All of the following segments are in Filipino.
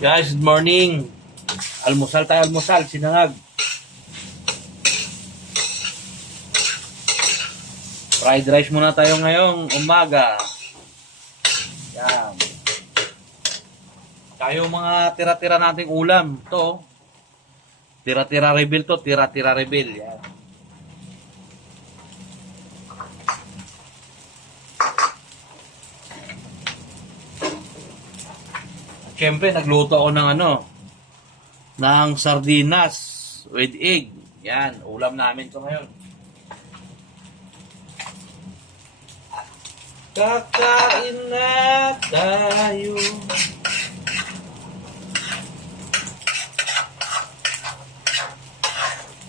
Guys, good morning. Almusal tayo, almusal. Sinangag. Fried rice muna tayo ngayong umaga. Yan. Tayo mga tira-tira nating ulam. To. Tira-tira reveal to. Tira-tira reveal. Yan. Siyempre, nagluto ako ng sardinas with egg. Yan, ulam namin to ngayon. Kakain na tayo.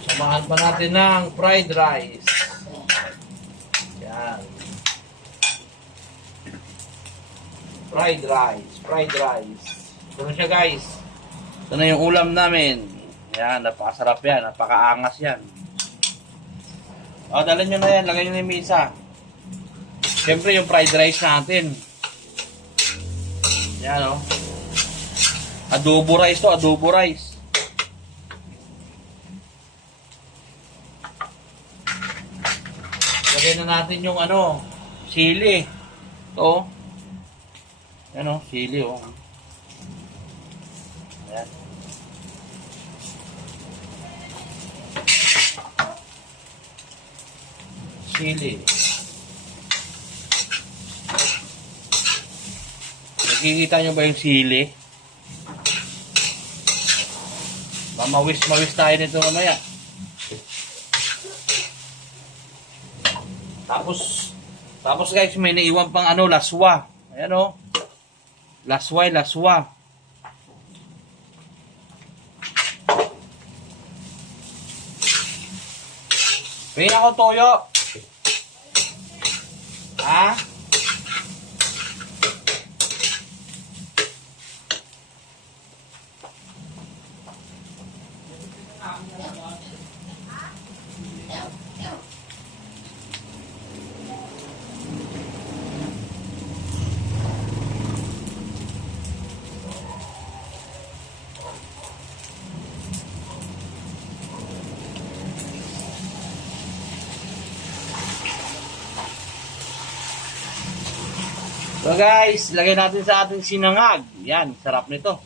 Samahan pa natin ng fried rice. Yan. Fried rice. Ito na siya, guys. Ito na yung ulam namin. Yan, napakasarap yan. Napakaangas yan. O, dala nyo na yan. Lagay nyo na yung misa. Siyempre, yung fried rice natin. Yan, o. Adobo rice to, adobo rice. Lagay na natin yung sili. Ito. Yan, o, sili, o. Ayan. Sili. Nakikita nyo ba yung sili? Mamawis-mawis tayo nito mamaya. Tapos guys, may naiwan pang laswa. Ayan o. Laswa. Pwede ako toyo. Ha? So guys, lagay natin sa ating sinangag. Yan, sarap nito.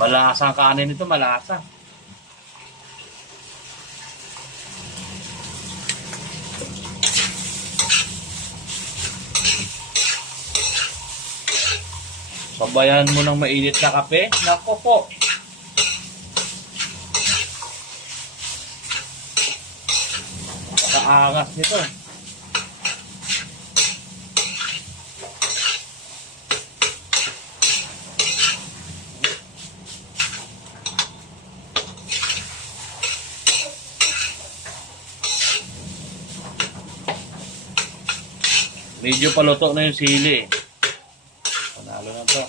Malasa ang kanin nito, malasa. Sabayan mo ng mainit na kape. Nako po. Kaangas nito. Medyo paluto na yung sili. Panalo na to.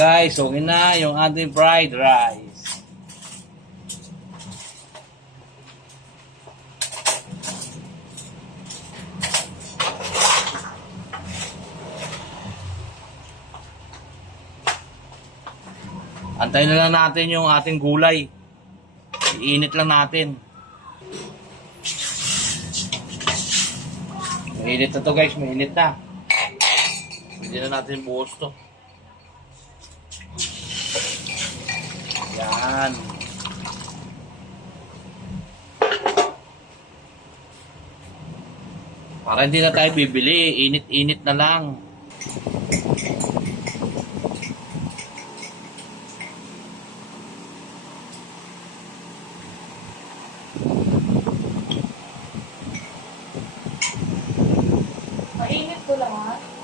Guys, okay na yung ating fried rice. Antayin na lang natin yung ating gulay. Iinit lang natin. Mainit na to guys, mainit na. Pwede na natin buhos to. Yan. Para hindi na tayo bibili, init-init na lang. Mainit ko lang ha.